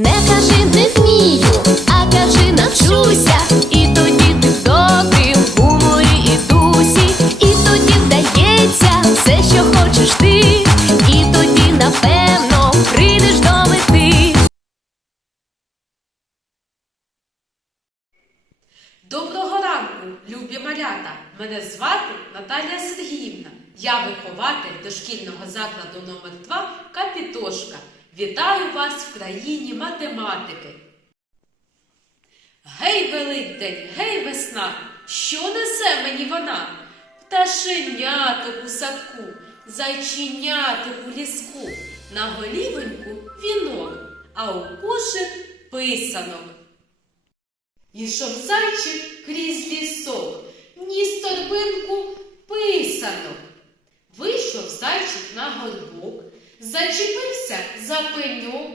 Не кажи не вмію, а кажи навчуся. І тоді ти в добрім гуморі і дусі, і тоді вдається все, що хочеш ти, і тоді напевно прийдеш до мети. Доброго ранку, любі малята! Мене звати Наталія Сергіївна. Я вихователь дошкільного закладу номер 2 Капітошка. Вітаю вас в країні математики. Гей, Великдень, гей, весна! Що несе мені вона? Пташеняток у садку, зайченяток у ліску, на голівоньку вінок, а у кошик писанок. Ішов зайчик крізь лісок, ніс торбинку писанок. Вийшов зайчик на горбок, зачепився за пеньок,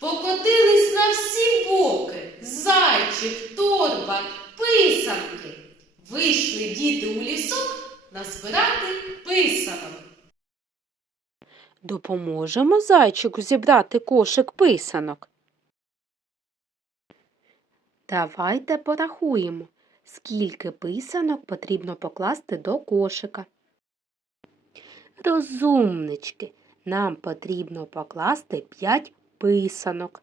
покотились на всі боки зайчик, торба, писанки. Вийшли діти у лісок назбирати писанок. Допоможемо зайчику зібрати кошик писанок. Давайте порахуємо, скільки писанок потрібно покласти до кошика. Розумнички, нам потрібно покласти 5 писанок.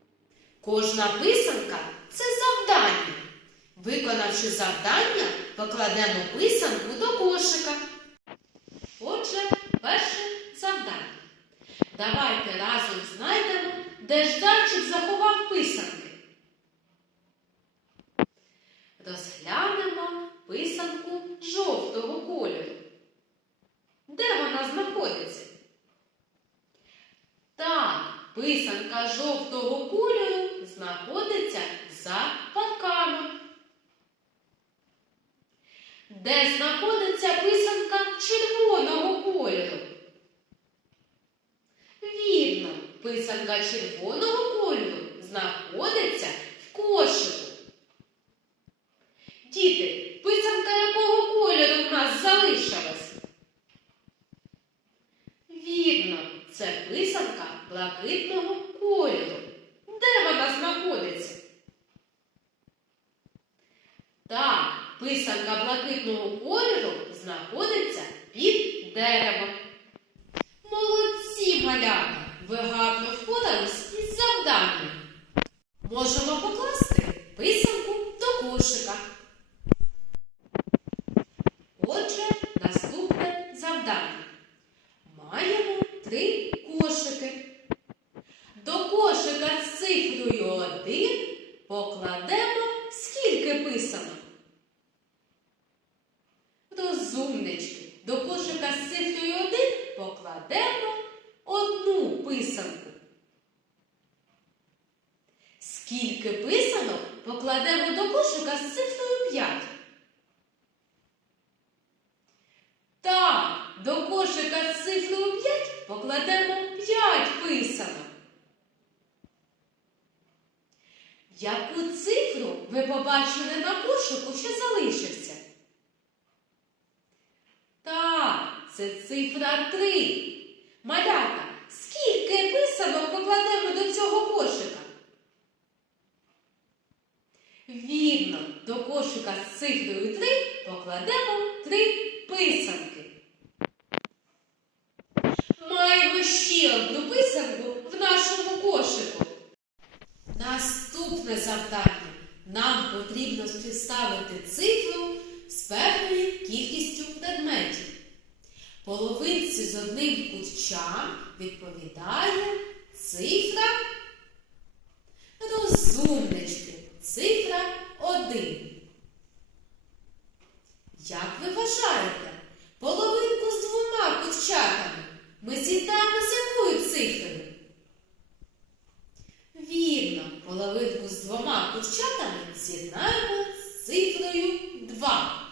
Кожна писанка це завдання. Виконавши завдання, покладемо писанку до кошика. Отже, перше завдання. Давайте разом знайдемо, де ж зайчик заховав писанки. Розглянемо писанку жовтого кольору. Де вона знаходиться? Писанка жовтого кольору знаходиться за парканом. Де знаходиться писанка червоного кольору? Вірно, писанка червоного кольору знаходиться в кошику. Діти, писанка якого кольору в нас залишилась? Вірно, це писанка блакитного кольору. Де вона знаходиться? Так, писанка блакитного кольору знаходиться під деревом. Молодці, малята! Ви гарно впорались із завданням. Можемо покласти писанку до кошика. Отже, наступне завдання. Маємо три кошики. До кошика з цифрою 1 покладемо скільки писанок? Розумнички, до кошика з цифрою 1 покладемо одну писанку. Скільки писанок покладемо до кошика з цифрою 5? Так, до кошика з цифрою 5 покладемо 5 писанок. Яку цифру ви побачили на кошику, що залишився? Так, це цифра 3. Малята, скільки писанок покладемо до цього кошика? Вірно, до кошика з цифрою 3 покладемо 3 писанки. Маємо ще одну писанку в нашому кошику. Наступне завдання. Нам потрібно співставити цифру з певною кількістю предметів. Половинці з одним кутчам відповідає цифра розумнички. Цифра 1. Як ви вважаєте, половинку з двома кутчатами ми з'єднаємо з якою цифрою? Вірно, половинку з двома курчатами з'єднаємо з цифрою 2.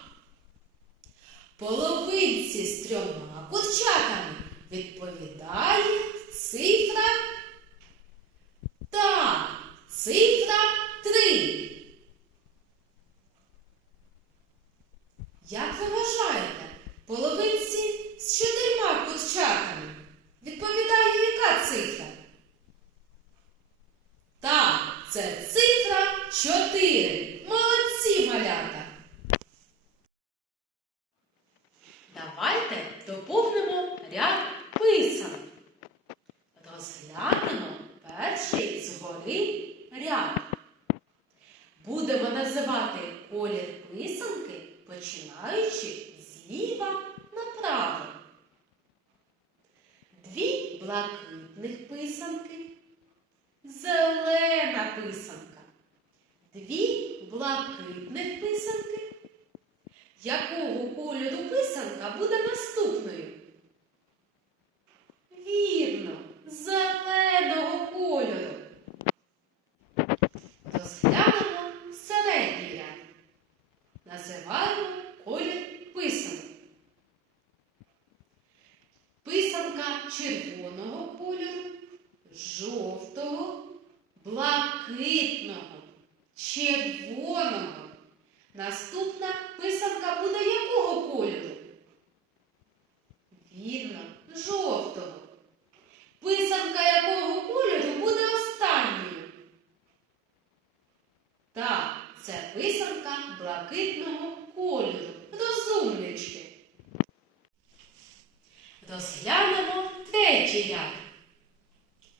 Половинці з трьома курчатами відповідає цифра. Так, цифра 3. Як ви вважаєте, половинці з чотирма курчатами відповідає яка цифра? Так, це цифра 4. Молодці, малята. Давайте доповнимо ряд писанок. Розглянемо перший згори ряд. Будемо називати колір писанки, починаючи зліва направо. Дві блакитних писанки, зелена писанка, дві блакитних писанки. Якого кольору писанка буде наступною? Вірно, зеленого кольору. Розглянемо середній ряд. Називаємо колір писанок. Писанка червоного кольору, жовтого, блакитного, червоного. Наступна писанка буде якого кольору? Вірно, жовтого. Писанка якого кольору буде останньою? Так, це писанка блакитного кольору. Розумнички. Розглянемо третій ряд.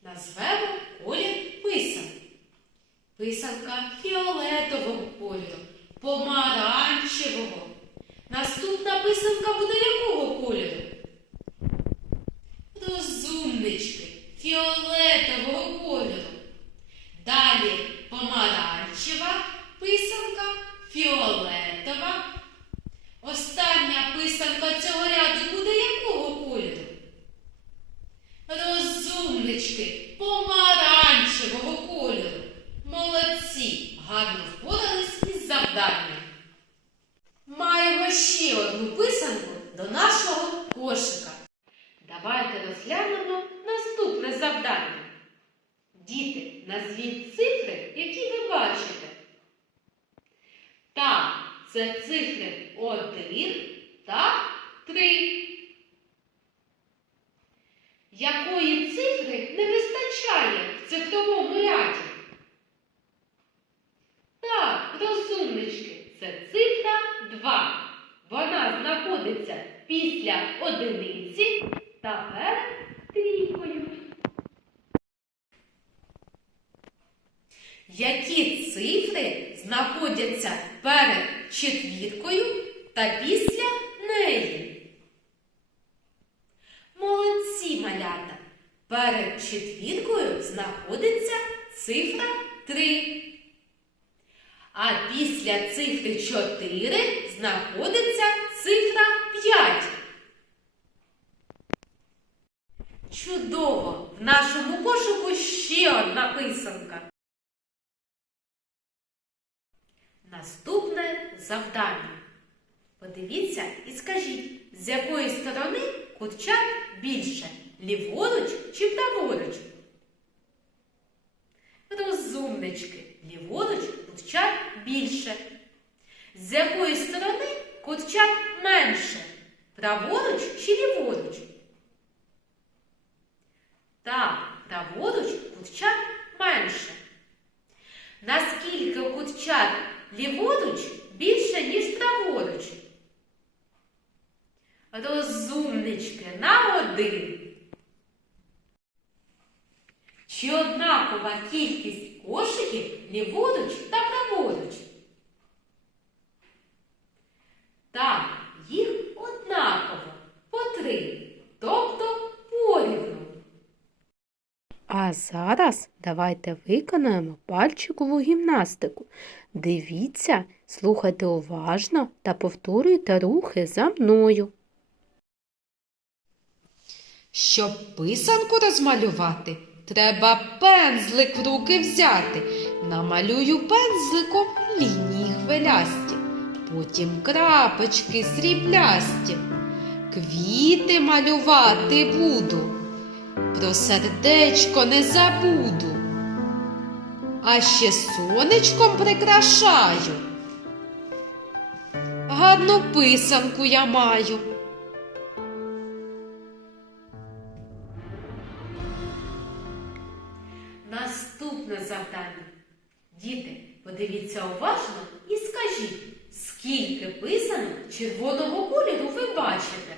Назвемо колір писанки. Писанка фіолетового кольору, помаранчевого. Наступна писанка буде якого кольору? Розумнички, фіолетового кольору. Далі помаранчева писанка, фіолетова. Остання писанка цього ряду буде якого кольору? Розумнички, помаранчевого кольору. Молодці, гарно впорались. Маємо ще одну писанку до нашого кошика. Давайте розглянемо наступне завдання. Діти, назвіть цифри, які ви бачите. Так, це цифри 1 та 3. Якої цифри не вистачає в цифровому ряді? Так, розумнички, це цифра 2. Вона знаходиться після одиниці та перед трійкою. Які цифри знаходяться перед четвіркою та після неї? Молодці малята. Перед четвіркою знаходиться цифра 3. А після цифри 4 знаходиться цифра 5. Чудово! В нашому кошику ще одна писанка. Наступне завдання. Подивіться і скажіть, з якої сторони курчат більше ліворуч чи праворуч? Розумнички, ліворуч курчат більше. З якої сторони курчат менше? Праворуч чи ліворуч? Так, праворуч курчат менше. Наскільки курчат ліворуч більше, ніж праворуч? Розумнички на один. Чи однакова кількість кошиків ліворуч та праворуч? Так, їх однаково по три, тобто порівну. А зараз давайте виконаємо пальчикову гімнастику. Дивіться, слухайте уважно та повторюйте рухи за мною. Щоб писанку розмалювати, треба пензлик в руки взяти. Намалюю пензликом лінії хвилясті, потім крапочки сріблясті. Квіти малювати буду, про сердечко не забуду. А ще сонечком прикрашаю. Гарну писанку я маю. Наступне завдання. Діти, подивіться уважно і скажіть, скільки писанок червоного кольору ви бачите?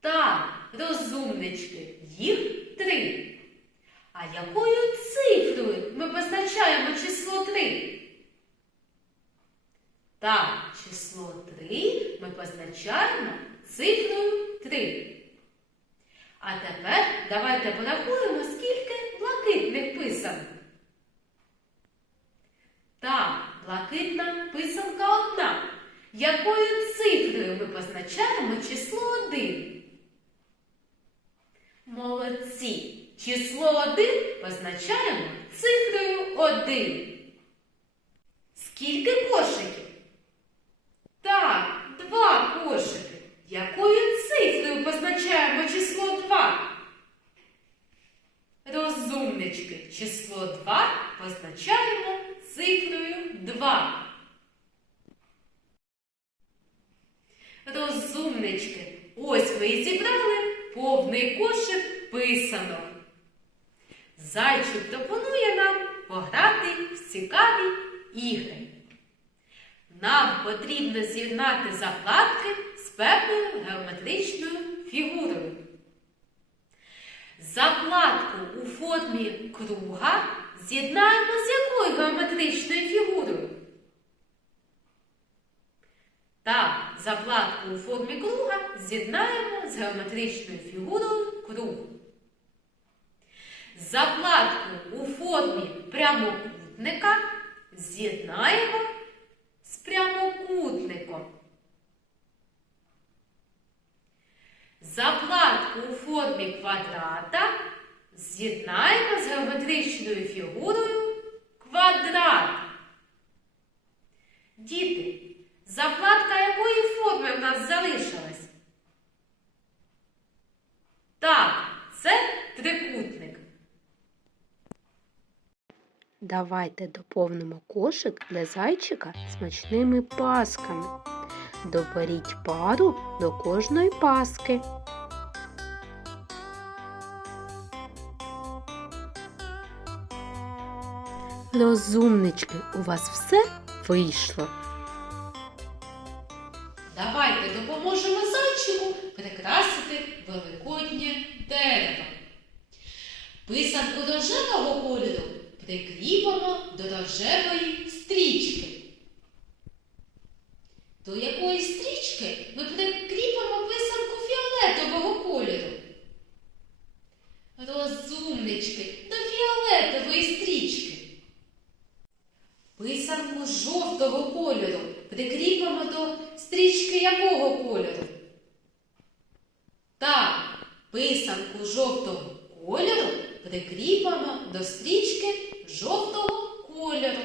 Так, розумнички, їх три. А якою цифрою ми позначаємо число три? Так, число 3 ми позначаємо цифрою 3. А тепер давайте порахуємо, скільки блакитних писанок. Так, блакитна писанка одна. Якою цифрою ми позначаємо число 1? Молодці! Число 1 позначаємо цифрою 1. Скільки кошиків? Так, два кошики. Якою цифрою позначаємо число 2? Розумнички, число 2 позначаємо цифрою 2. Розумнички, ось ви і зібрали повний кошик писанок. Зайчик пропонує нам пограти в цікаві ігри. Нам потрібно з'єднати закладки з певною геометричною фігурою. Закладку у формі круга з'єднаємо з якою геометричною фігурою? Так, закладку у формі круга з'єднаємо з геометричною фігурою кругу. Закладку у формі прямокутника з'єднаємо з прямокутником. Закладку у формі квадрата з'єднаємо з геометричною фігурою квадрат. Діти, в нас залишилась? Так, це трикутник. Давайте доповнимо кошик для зайчика смачними пасками. Доберіть пару до кожної паски. Розумнички, у вас все вийшло. Давайте допоможемо зайчику прикрасити великоднє дерево. Писанку рожевого кольору прикріпимо до рожевої стрічки. До якої стрічки ми прикріпимо писанку фіолетового кольору. Розумнички до фіолетової стрічки. Писанку жовтого кольору прикріпимо до стрічки якого кольору? Так, писанку жовтого кольору до стрічки жовтого кольору.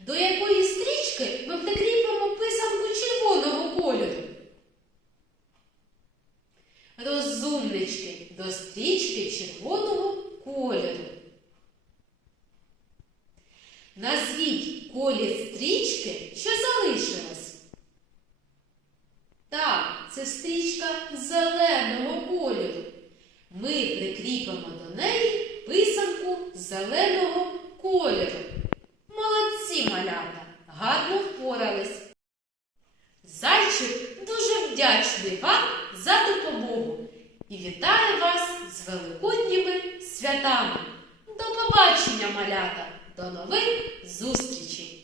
До якої стрічки ми прикріпимо писанку червоного кольору? Розумнички до стрічки червоного кольору. Назвіть колір стрічки, що залишилась. Так, це стрічка зеленого кольору. Ми прикріпимо до неї писанку зеленого кольору. Молодці малята, гарно впорались. Зайчик дуже вдячний вам за допомогу і вітає вас з великодніми святами. До побачення, малята! До нових зустрічей!